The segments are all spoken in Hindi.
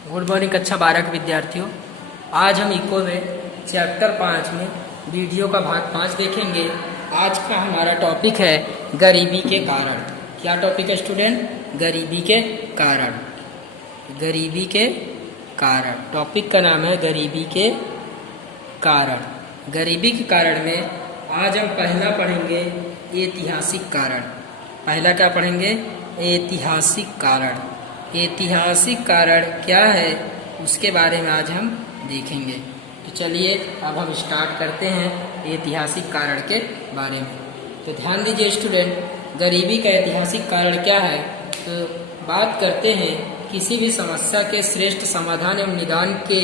गुड मॉर्निंग कक्षा 12 के विद्यार्थियों। आज हम इको में चैप्टर 5 में वीडियो का भाग 5 देखेंगे। आज का हमारा टॉपिक है गरीबी के कारण। क्या टॉपिक है स्टूडेंट? गरीबी के कारण। गरीबी के कारण टॉपिक का नाम है गरीबी के कारण। गरीबी के कारण में आज हम पहला पढ़ेंगे ऐतिहासिक कारण। पहला क्या पढ़ेंगे? ऐतिहासिक कारण। ऐतिहासिक कारण क्या है उसके बारे में आज हम देखेंगे। तो चलिए अब हम स्टार्ट करते हैं ऐतिहासिक कारण के बारे में। तो ध्यान दीजिए स्टूडेंट, गरीबी का ऐतिहासिक कारण क्या है। तो बात करते हैं किसी भी समस्या के श्रेष्ठ समाधान एवं निदान के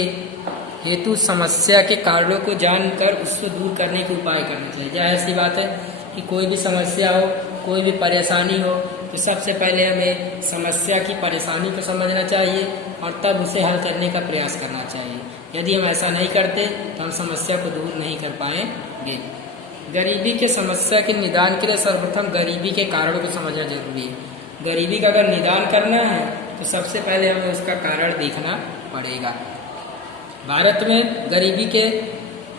हेतु समस्या के कारणों को जानकर उसको दूर करने के उपाय करने चाहिए। क्या ऐसी बात है कि कोई भी समस्या हो, कोई भी परेशानी हो, तो सबसे पहले हमें समस्या की परेशानी को समझना चाहिए और तब उसे हल करने का प्रयास करना चाहिए। यदि हम ऐसा नहीं करते तो हम समस्या को दूर नहीं कर पाएंगे। गरीबी के समस्या के निदान के लिए सर्वप्रथम गरीबी के कारणों को समझना जरूरी है। गरीबी का अगर निदान करना है तो सबसे पहले हमें उसका कारण देखना पड़ेगा। भारत में गरीबी के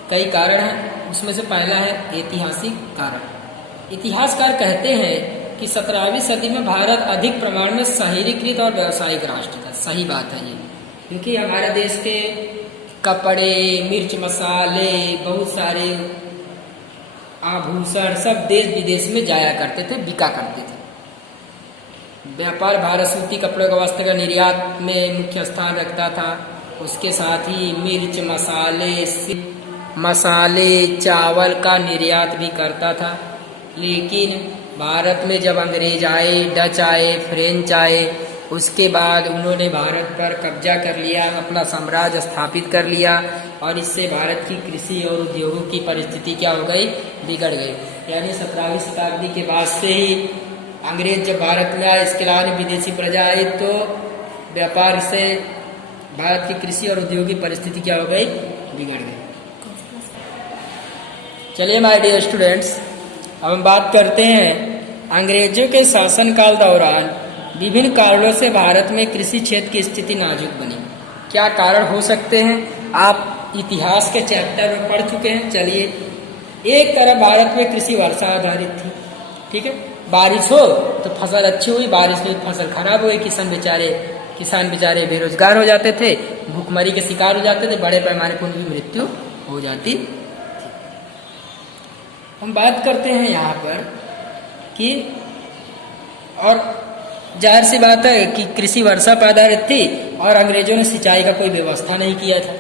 कई कारण हैं, उसमें से पहला है ऐतिहासिक कारण। इतिहासकार कहते हैं कि 17वीं सदी में भारत अधिक प्रमाण में शहरीकृत और व्यावसायिक राष्ट्र था। सही बात है ये, क्योंकि हमारे देश के कपड़े, मिर्च मसाले, बहुत सारे आभूषण सब देश विदेश में जाया करते थे, बिका करते थे। व्यापार भारत सूती कपड़ों का वस्त्र का निर्यात में मुख्य स्थान रखता था। उसके साथ ही मिर्च मसाले चावल का निर्यात भी करता था। लेकिन भारत में जब अंग्रेज आए, डच आए, फ्रेंच आए, उसके बाद उन्होंने भारत पर कब्जा कर लिया, अपना साम्राज्य स्थापित कर लिया और इससे भारत की कृषि और उद्योगों की परिस्थिति क्या हो गई? बिगड़ गई। यानी 17वीं शताब्दी के बाद से ही अंग्रेज जब भारत में आए, इसके अलावा विदेशी प्रजा आई, तो व्यापार से भारत की कृषि और उद्योग की परिस्थिति क्या हो गई? बिगड़ गई। चलिए माय डियर स्टूडेंट्स, अब हम बात करते हैं अंग्रेजों के शासनकाल दौरान विभिन्न कारणों से भारत में कृषि क्षेत्र की स्थिति नाजुक बनी। क्या कारण हो सकते हैं? आप इतिहास के चैप्टर में पढ़ चुके हैं। चलिए, एक तरफ भारत में कृषि वर्षा आधारित थी, ठीक है, बारिश हो तो फसल अच्छी हुई, बारिश में फसल खराब हुई, किसान बेचारे बेरोजगार हो जाते थे, भूखमरी के शिकार हो जाते थे, बड़े पैमाने पर उनकी मृत्यु हो जाती थी। हम बात करते हैं यहाँ पर कि और जाहिर सी बात है कि कृषि वर्षा पर आधारित थी और अंग्रेजों ने सिंचाई का कोई व्यवस्था नहीं किया था।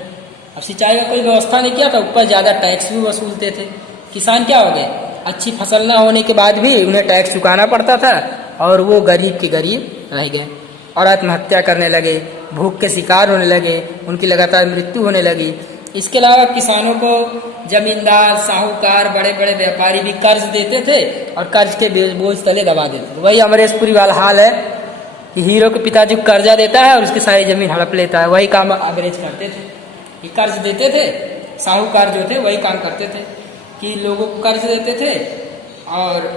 अब सिंचाई का कोई व्यवस्था नहीं किया था, ऊपर ज़्यादा टैक्स भी वसूलते थे। किसान क्या हो गए? अच्छी फसल ना होने के बाद भी उन्हें टैक्स चुकाना पड़ता था और वो गरीब के गरीब रह गए और आत्महत्या करने लगे, भूख के शिकार होने लगे, उनकी लगातार मृत्यु होने लगी। इसके अलावा किसानों को जमींदार, साहूकार, बड़े बड़े व्यापारी भी कर्ज देते थे और कर्ज के बोझ तले दबा देते थे। वही अमरेशपुरी वाला हाल है कि हीरो के पिताजी को कर्जा देता है और उसकी सारी जमीन हड़प लेता है। वही काम अंग्रेज करते थे कि कर्ज देते थे, साहूकार जो थे वही काम करते थे कि लोगों को कर्ज देते थे और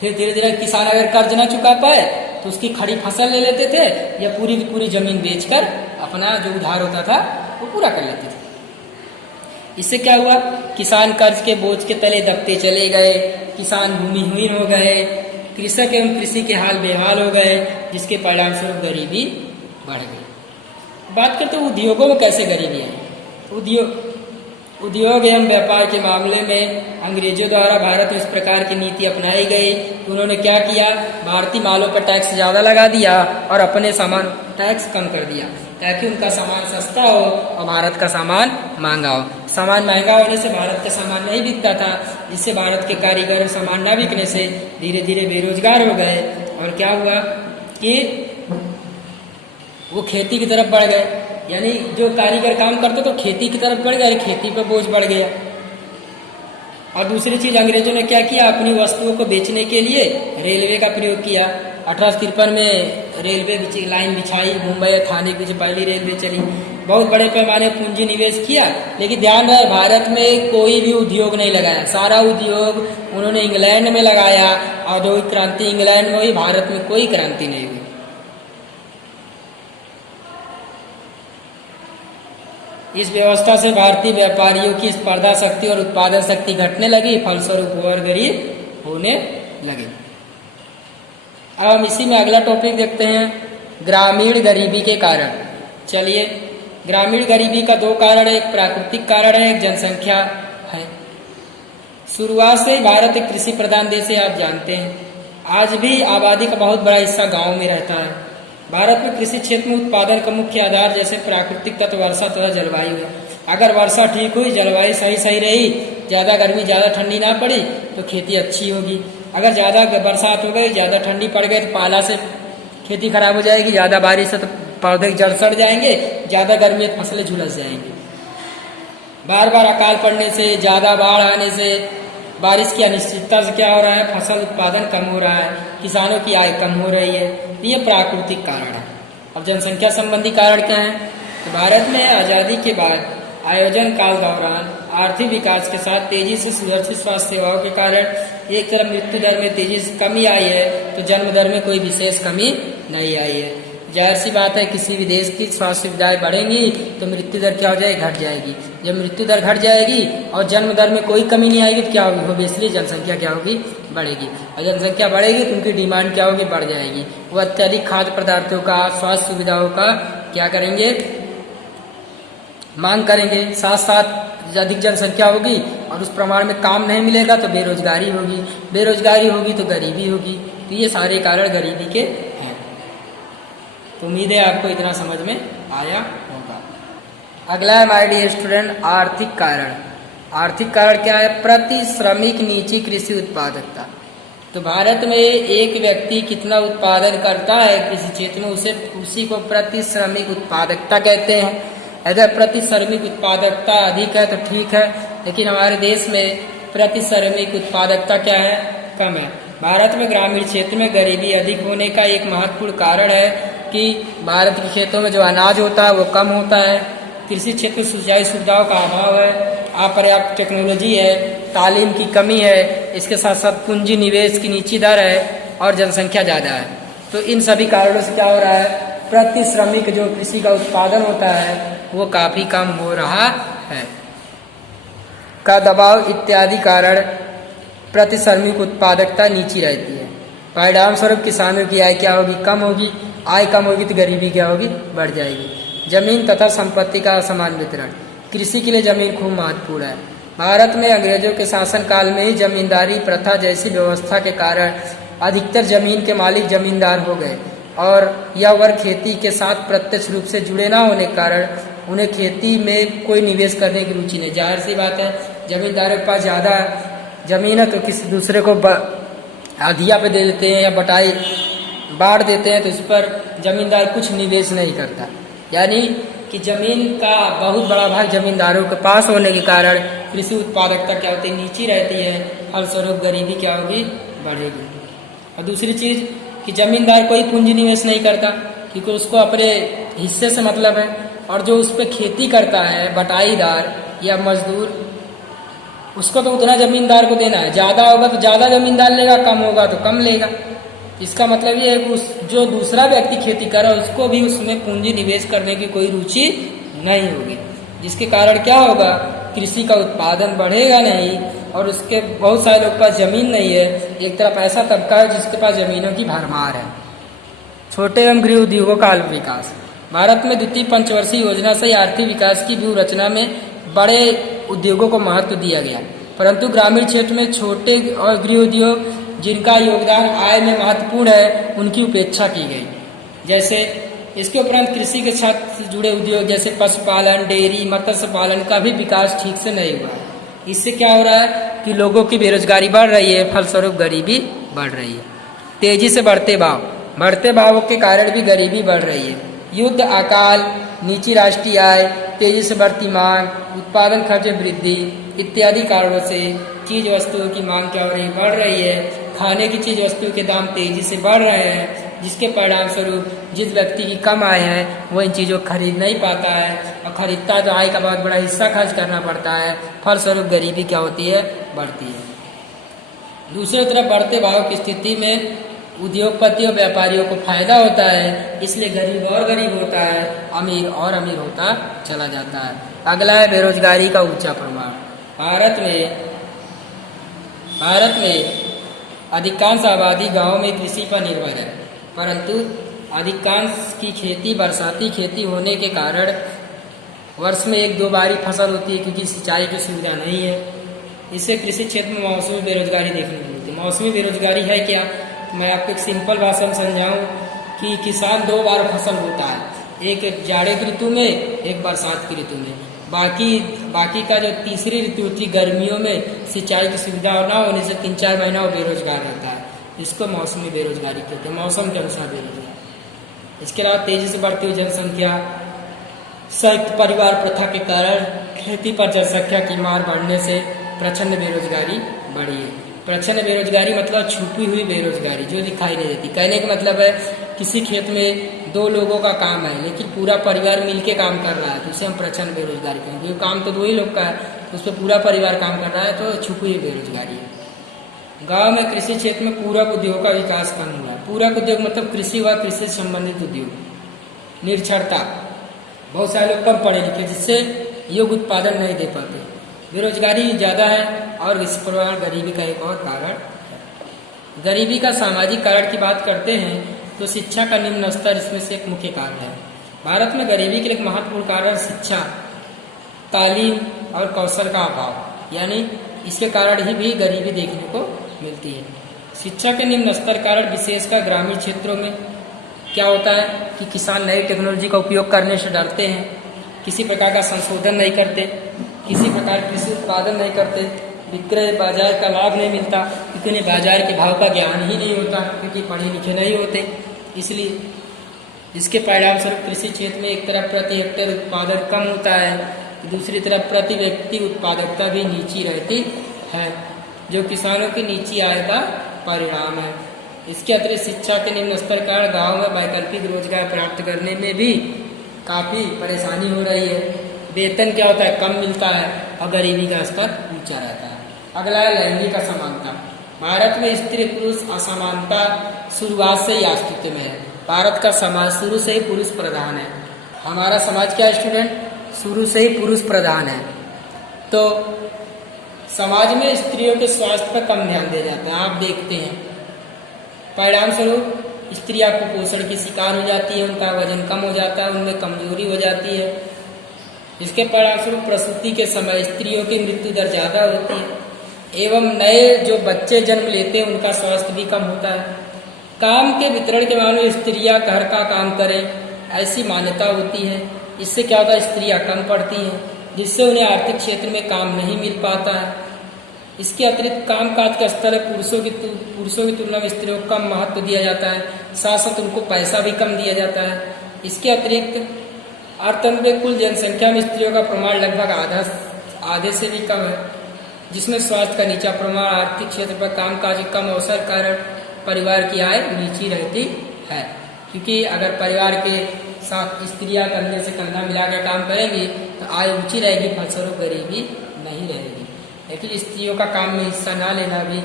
फिर धीरे धीरे किसान अगर कर्ज ना चुका पाए तो उसकी खड़ी फसल ले लेते थे या पूरी की पूरी जमीन बेचकर अपना जो उधार होता था वो पूरा कर लेते थे। इससे क्या हुआ? किसान कर्ज के बोझ के तले दबते चले गए, किसान भूमिहीन हो गए, कृषक एवं कृषि के हाल बेहाल हो गए, जिसके परिणाम स्वरूप गरीबी बढ़ गई। बात करते हैं उद्योगों में कैसे गरीबी आई। उद्योग एवं व्यापार के मामले में अंग्रेजों द्वारा भारत में इस प्रकार की नीति अपनाई गई। उन्होंने क्या किया? भारतीय मालों पर टैक्स ज़्यादा लगा दिया और अपने सामान टैक्स कम कर दिया ताकि उनका सामान सस्ता हो और भारत का सामान महंगा हो। सामान महंगा होने से भारत का सामान नहीं बिकता था, जिससे भारत के कारीगर सामान न बिकने से धीरे धीरे बेरोजगार हो गए और क्या हुआ कि वो खेती की तरफ बढ़ गए। यानी जो कारीगर काम करते तो खेती की तरफ बढ़ गए, खेती पर बोझ बढ़ गया। और दूसरी चीज अंग्रेजों ने क्या किया? अपनी वस्तुओं को बेचने के लिए रेलवे का प्रयोग किया। 1853 में रेलवे लाइन बिछाई, मुंबई थाने के पीछे पहली रेलवे चली। बहुत बड़े पैमाने पूंजी निवेश किया, लेकिन ध्यान रहे भारत में कोई भी उद्योग नहीं लगाया। सारा उद्योग उन्होंने इंग्लैंड में लगाया। औद्योगिक क्रांति इंग्लैंड में हुई, भारत में कोई क्रांति नहीं हुई। इस व्यवस्था से भारतीय व्यापारियों की स्पर्धा शक्ति और उत्पादन शक्ति घटने लगी, फलस्वरूप वो और गरीब होने लगे। अब हम इसी में अगला टॉपिक देखते हैं, ग्रामीण गरीबी के कारण। चलिए, ग्रामीण गरीबी का दो कारण है, एक प्राकृतिक कारण है, एक जनसंख्या है। शुरुआत से भारत एक कृषि प्रधान देश है, आप जानते हैं। आज भी आबादी का बहुत बड़ा हिस्सा गांव में रहता है। भारत में कृषि क्षेत्र में उत्पादन का मुख्य आधार जैसे प्राकृतिक तत्व वर्षा तथा जलवायु है। अगर वर्षा ठीक हुई, जलवायु सही रही, ज़्यादा गर्मी ज़्यादा ठंडी ना पड़ी तो खेती अच्छी होगी। अगर ज़्यादा बरसात हो गई, ज़्यादा ठंडी पड़ गई तो पाला से खेती खराब हो जाएगी, ज़्यादा बारिश से तो पौधे जड़ सड़ जाएंगे, ज़्यादा गर्मी तो फसलें झुलस जाएंगी। बार बार अकाल पड़ने से, ज़्यादा बाढ़ आने से, बारिश की अनिश्चितता से क्या हो रहा है, फसल उत्पादन कम हो रहा है, किसानों की आय कम हो रही है। ये प्राकृतिक कारण है। अब जनसंख्या संबंधी कारण क्या है? तो भारत में आज़ादी के बाद आयोजन काल दौरान आर्थिक विकास के साथ तेजी से सुरक्षित स्वास्थ्य सेवाओं के कारण एक तरफ मृत्यु दर में तेजी से कमी आई है, तो जन्म दर में कोई विशेष कमी नहीं आई है। जाहिर सी बात है, किसी भी देश की स्वास्थ्य सुविधाएं बढ़ेंगी तो मृत्यु दर क्या हो जाएगी, घट जाएगी। जब मृत्यु दर घट जाएगी और जन्म दर में कोई कमी नहीं आएगी तो क्या होगी, इसलिए जनसंख्या क्या होगी, बढ़ेगी। और जनसंख्या बढ़ेगी तो उनकी डिमांड क्या होगी, बढ़ जाएगी। वो अत्यधिक खाद्य पदार्थों का, स्वास्थ्य सुविधाओं का क्या करेंगे, मांग करेंगे। साथ साथ अधिक जनसंख्या होगी और उस प्रमाण में काम नहीं मिलेगा तो बेरोजगारी होगी, बेरोजगारी होगी तो गरीबी होगी। तो ये सारे कारण गरीबी के हैं। तो उम्मीद है आपको इतना समझ में आया होगा। अगला है माय डियर स्टूडेंट, आर्थिक कारण। आर्थिक कारण क्या है? प्रति श्रमिक नीची कृषि उत्पादकता। तो भारत में एक व्यक्ति कितना उत्पादन करता है कृषि क्षेत्र में, उसी को प्रति श्रमिक उत्पादकता कहते हैं। अगर प्रति श्रमिक उत्पादकता अधिक है तो ठीक है, लेकिन हमारे देश में प्रति श्रमिक उत्पादकता क्या है, कम है। भारत में ग्रामीण क्षेत्र में गरीबी अधिक होने का एक महत्वपूर्ण कारण है कि भारत के खेतों में जो अनाज होता है वो कम होता है। कृषि क्षेत्र में सिंचाई सुविधाओं का अभाव है, अपर्याप्त टेक्नोलॉजी है, तालीम की कमी है, इसके साथ साथ पूंजी निवेश की नीची दर है और जनसंख्या ज़्यादा है। तो इन सभी कारणों से क्या हो रहा है, प्रति श्रमिक जो कृषि का उत्पादन होता है वो काफ़ी कम हो रहा है। का दबाव इत्यादि कारण प्रति श्रमिक उत्पादकता नीची रहती है। परिणाम स्वरूप किसानों की आय क्या होगी, कम होगी। आय कम होगी तो गरीबी क्या होगी, बढ़ जाएगी। जमीन तथा संपत्ति का असमान वितरण। कृषि के लिए जमीन खूब महत्वपूर्ण है। भारत में अंग्रेजों के शासनकाल में ही जमींदारी प्रथा जैसी व्यवस्था के कारण अधिकतर जमीन के मालिक जमींदार हो गए और यह वर्ग खेती के साथ प्रत्यक्ष रूप से जुड़े ना होने के कारण उन्हें खेती में कोई निवेश करने की रुचि नहीं। जाहिर सी बात है, जमींदारों के पास ज़्यादा जमीन है तो किसी दूसरे को अधिया पे दे देते हैं या बटाई बांट देते हैं, तो इस पर जमींदार कुछ निवेश नहीं करता। यानी कि जमीन का बहुत बड़ा भाग जमींदारों के पास होने के कारण कृषि उत्पादकता क्या होती है, नीची रहती है। फलस्वरूप गरीबी क्या होगी, बढ़ेगी। और दूसरी चीज़ कि जमींदार कोई पूंजी निवेश नहीं करता क्योंकि उसको अपने हिस्से से मतलब है, और जो उस पर खेती करता है बटाईदार या मजदूर, उसको तो उतना जमींदार को देना है। ज़्यादा होगा तो ज़्यादा जमींदार लेगा, कम होगा तो कम लेगा। इसका मतलब ये है कि जो दूसरा व्यक्ति खेती कर रहा है उसको भी उसमें पूंजी निवेश करने की कोई रुचि नहीं होगी, जिसके कारण क्या होगा, कृषि का उत्पादन बढ़ेगा नहीं और उसके बहुत सारे लोग के पास ज़मीन नहीं है। एक तरफ ऐसा तबका है जिसके पास ज़मीनों की भरमार है। छोटे एवं गृह उद्योगों का अल्प विकास। भारत में द्वितीय पंचवर्षीय योजना से आर्थिक विकास की व्यूह रचना में बड़े उद्योगों को महत्व दिया गया, परंतु ग्रामीण क्षेत्र में छोटे और गृह उद्योग जिनका योगदान आय में महत्वपूर्ण है उनकी उपेक्षा की गई। जैसे इसके उपरांत कृषि के क्षेत्र से जुड़े उद्योग जैसे पशुपालन, डेयरी, मत्स्य पालन का भी विकास ठीक से नहीं हुआ। इससे क्या हो रहा है कि लोगों की बेरोजगारी बढ़ रही है, फलस्वरूप गरीबी बढ़ रही है। तेजी से बढ़ते भावों के कारण भी गरीबी बढ़ रही है। युद्ध, अकाल, नीची राष्ट्रीय आय, तेजी से बढ़ती मांग, उत्पादन खर्च वृद्धि इत्यादि कारणों से चीज वस्तुओं की मांग क्या हो रही है, बढ़ रही है। खाने की चीज वस्तुओं के दाम तेजी से बढ़ रहे हैं, जिसके परिणाम स्वरूप जिस व्यक्ति की कम आय है वो इन चीज़ों को खरीद नहीं पाता है, और खरीदता तो आय का बहुत बड़ा हिस्सा खर्च करना पड़ता है। फलस्वरूप गरीबी क्या होती है, बढ़ती है। दूसरी तरफ बढ़ते भाव की स्थिति में उद्योगपतियों व्यापारियों को फायदा होता है, इसलिए गरीब और गरीब होता है, अमीर और अमीर होता चला जाता है। अगला है बेरोजगारी का ऊंचा प्रमाण। भारत में अधिकांश आबादी गांव में कृषि पर निर्भर है, परंतु अधिकांश की खेती बरसाती खेती होने के कारण वर्ष में 1-2 बार ही फसल होती है, क्योंकि सिंचाई की सुविधा नहीं है। इससे कृषि क्षेत्र में मौसमी बेरोजगारी देखने को मिलती है। मौसमी बेरोजगारी है क्या? तो मैं आपको एक सिंपल भाषा में समझाऊं कि किसान 2 बार फसल बोता है, एक जाड़े की ऋतु में, एक बरसात की ऋतु में। बाकी का जो तीसरी ऋतु थी गर्मियों में सिंचाई की सुविधा ना होने से 3-4 महीना वो बेरोजगार रहता है। इसको मौसमी बेरोजगारी कहते हैं, मौसम के अनुसार बेरोजगार। इसके अलावा तेजी से बढ़ती हुई जनसंख्या, संयुक्त परिवार प्रथा के कारण खेती पर जनसंख्या की मार बढ़ने से प्रचंड बेरोजगारी बढ़ी है। प्रचंड बेरोजगारी मतलब छुपी हुई बेरोजगारी जो दिखाई नहीं देती। कहने का मतलब है किसी खेत में 2 लोगों का काम है लेकिन पूरा परिवार मिलके काम कर रहा है, तो उसे हम प्रचंड बेरोजगारी कहेंगे। काम तो 2 ही लोग का है, उस पर पूरा परिवार काम कर रहा है, तो छुपी हुई बेरोजगारी है। गांव में कृषि क्षेत्र में पूरक उद्योग का विकास कम हुआ है। पूरक उद्योग मतलब कृषि व कृषि से संबंधित उद्योग। निरक्षरता, बहुत सारे लोग कम पढ़े लिखे जिससे योग्य उत्पादन नहीं दे पाते। बेरोजगारी ज़्यादा है और इस प्रकार गरीबी का एक और कारण है। गरीबी का सामाजिक कारण की बात करते हैं तो शिक्षा का निम्न स्तर इसमें से एक मुख्य कारण है। भारत में गरीबी के लिए एक महत्वपूर्ण कारण शिक्षा, तालीम और कौशल का अभाव, यानी इसके कारण ही भी गरीबी देखने को मिलती है। शिक्षा के निम्न स्तर कारण विशेषकर ग्रामीण क्षेत्रों में क्या होता है कि किसान नई टेक्नोलॉजी का उपयोग करने से डरते हैं, किसी प्रकार का संशोधन नहीं करते, किसी प्रकार कृषि उत्पादन नहीं करते, विक्रय बाजार का लाभ नहीं मिलता क्योंकि उन्हें बाजार के भाव का ज्ञान ही नहीं होता, क्योंकि पढ़े लिखे नहीं होते। इसलिए इसके परिणाम स्वरूप कृषि क्षेत्र में एक तरफ प्रति हेक्टेयर उत्पादन कम होता है, दूसरी तरफ प्रति व्यक्ति उत्पादकता भी नीची रहती है, जो किसानों की नीची आय का परिणाम है। इसके अतिरिक्त शिक्षा के निम्न स्तर के कारण गाँव में वैकल्पिक रोजगार प्राप्त करने में भी काफ़ी परेशानी हो रही है। वेतन क्या होता है, कम मिलता है और गरीबी का स्तर ऊंचा रहता है। अगला है लैंगिक असमानता। भारत में स्त्री पुरुष असमानता शुरुआत से ही अस्तित्व में है। भारत का समाज शुरू से ही पुरुष प्रधान है। हमारा समाज क्या है स्टूडेंट, शुरू से ही पुरुष प्रधान है। तो समाज में स्त्रियों के स्वास्थ्य पर कम ध्यान दिया जाता है। आप देखते हैं परिणाम स्वरूप स्त्रियां कुपोषण की शिकार हो जाती है, उनका वजन कम हो जाता है, उनमें कमजोरी हो जाती है। इसके परिणाम स्वरूप प्रसूति के समय स्त्रियों की मृत्यु दर ज्यादा होती है एवं नए जो बच्चे जन्म लेते हैं उनका स्वास्थ्य भी कम होता है। काम के वितरण के मामले में स्त्रियां घर का काम करें ऐसी मान्यता होती है। इससे क्या होता है, स्त्रियां कम पढ़ती हैं जिससे उन्हें आर्थिक क्षेत्र में काम नहीं मिल पाता है। इसके अतिरिक्त कामकाज का स्तर पुरुषों की तुलना में स्त्रियों को कम महत्व दिया जाता है, साथ साथ उनको पैसा भी कम दिया जाता है। इसके अतिरिक्त अर्थतंत्र में कुल जनसंख्या में स्त्रियों का प्रमाण लगभग आधे से भी कम है, जिसमें स्वास्थ्य का नीचा प्रमाण, आर्थिक क्षेत्र पर कामकाज के कम अवसर कारण परिवार की आय नीची रहती है। क्योंकि अगर परिवार के साथ स्त्रियां कंधे से कंधा मिलाकर काम करेंगी तो आय ऊंची रहेगी, फलस्वरूप गरीबी नहीं रहेगी। लेकिन स्त्रियों का काम में हिस्सा ना लेना भी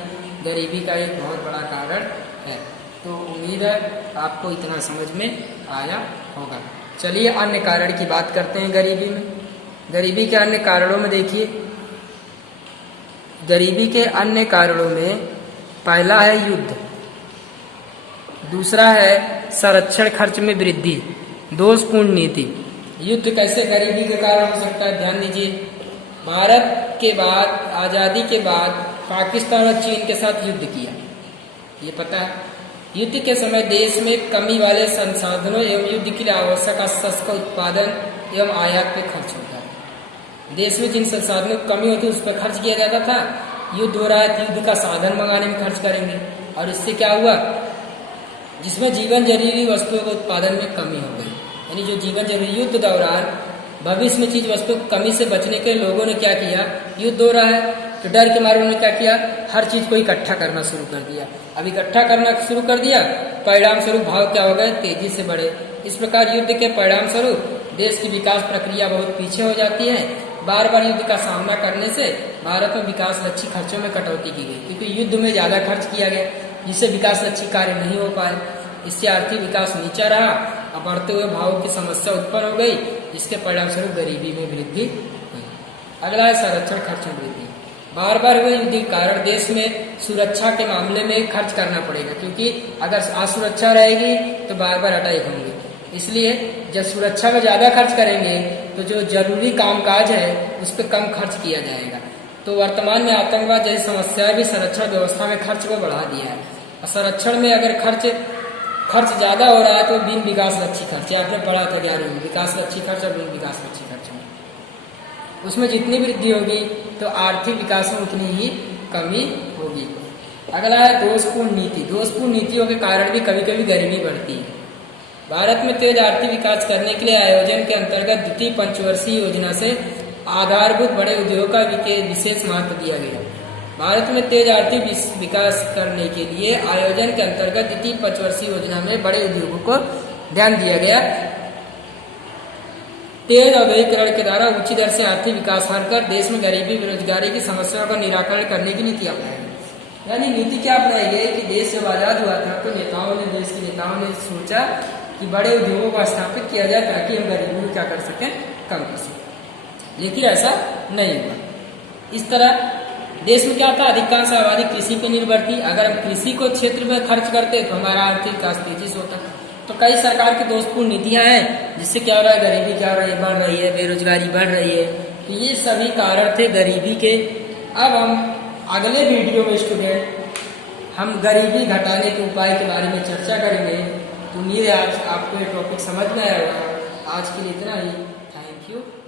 गरीबी का एक बहुत बड़ा कारण है। तो उम्मीद है आपको इतना समझ में आया होगा। चलिए अन्य कारण की बात करते हैं गरीबी में। गरीबी के अन्य कारणों में देखिए, गरीबी के अन्य कारणों में पहला है युद्ध, दूसरा है संरक्षण खर्च में वृद्धि, दोषपूर्ण नीति। युद्ध कैसे गरीबी का कारण हो सकता है, ध्यान दीजिए। भारत के बाद, आज़ादी के बाद पाकिस्तान और चीन के साथ युद्ध किया, ये पता है। युद्ध के समय देश में कमी वाले संसाधनों एवं युद्ध के लिए आवश्यक शस्त्र का उत्पादन एवं आयात पे खर्च होता है। देश में जिन संसाधनों की कमी होती है उस पर खर्च किया जाता था। युद्ध हो रहा है तो युद्ध का साधन मंगाने में खर्च करेंगे, और इससे क्या हुआ, जिसमें जीवन जरूरी वस्तुओं के उत्पादन में कमी हो गई। यानी जो जीवन जरूरी, युद्ध दौरान भविष्य में चीज वस्तु कमी से बचने के लोगों ने क्या किया, युद्ध हो रहा है तो डर के मारे उन्होंने क्या किया, हर चीज को इकट्ठा करना शुरू कर दिया। अब इकट्ठा करना शुरू कर दिया, परिणाम स्वरूप भाव क्या हो गए, तेजी से बढ़े। इस प्रकार युद्ध के परिणाम स्वरूप देश की विकास प्रक्रिया बहुत पीछे हो जाती है। बार बार युद्ध का सामना करने से भारत में विकास लक्ष्य खर्चों में कटौती की गई, क्योंकि युद्ध में ज्यादा खर्च किया गया। जिससे विकास लक्षी कार्य नहीं हो पाए। इससे आर्थिक विकास नीचा रहा और बढ़ते हुए भावों की समस्या उत्पन्न हो गई, जिसके परिणामस्वरूप गरीबी में वृद्धि हुई। अगला है संरक्षण खर्च में वृद्धि। बार बार हुए युद्ध के कारण देश में सुरक्षा के मामले में खर्च करना पड़ेगा, क्योंकि अगर असुरक्षा रहेगी तो बार बार अटैक होंगे। इसलिए जब सुरक्षा में ज़्यादा खर्च करेंगे तो जो जरूरी कामकाज है उस पर कम खर्च किया जाएगा। तो वर्तमान में आतंकवाद जैसी समस्याएं भी संरक्षण व्यवस्था में खर्च को बढ़ा दिया है। और संरक्षण में अगर खर्च ज़्यादा हो रहा है तो बिन विकास लक्षी खर्च, आपने पढ़ा था 11वीं में, विकास लक्षी खर्च और बिन विकास लक्षी खर्च में उसमें जितनी वृद्धि होगी तो आर्थिक विकास में उतनी ही कमी होगी। अगला है दोषपूर्ण नीति। दोषपूर्ण नीतियों के कारण भी कभी कभी गरीबी बढ़ती है। भारत में तेज आर्थिक विकास करने के लिए आयोजन के अंतर्गत द्वितीय पंचवर्षीय योजना से आधारभूत बड़े उद्योग का विशेष महत्व दिया गया। भारत में तेज आर्थिक विकास करने के लिए आयोजन के अंतर्गत द्वितीय पंचवर्षीय योजना में बड़े उद्योगों को ध्यान दिया गया। तेज औद्योगिकरण के द्वारा ऊंची दर से आर्थिक विकास हार कर देश में गरीबी बेरोजगारी की समस्याओं का निराकरण करने की नीति अपनाई गई। यानी नीति क्या अपनाई गई कि देश जब आजाद हुआ था तो देश के नेताओं ने सोचा कि बड़े उद्योगों को स्थापित किया जाए ताकि हम गरीबी को क्या कर सकें, कम कर सकें। लेकिन ऐसा नहीं हुआ। इस तरह देश में क्या था, अधिकांश आबादी कृषि पर निर्भर थी। अगर हम कृषि को क्षेत्र में खर्च करते तो हमारा आर्थिक विकास तेजी से होता। तो कई सरकार की दोषपूर्ण नीतियां हैं जिससे क्या हो रहा है, गरीबी क्या हो रही है, बढ़ रही है, बेरोजगारी बढ़ रही है। तो ये सभी कारण थे गरीबी के। अब हम अगले वीडियो में स्टूडेंट हम गरीबी घटाने के उपाय के बारे में चर्चा करेंगे। तो उम्मीद है आज आपको ये टॉपिक समझ में आया होगा। आज के लिए इतना ही। Thank you.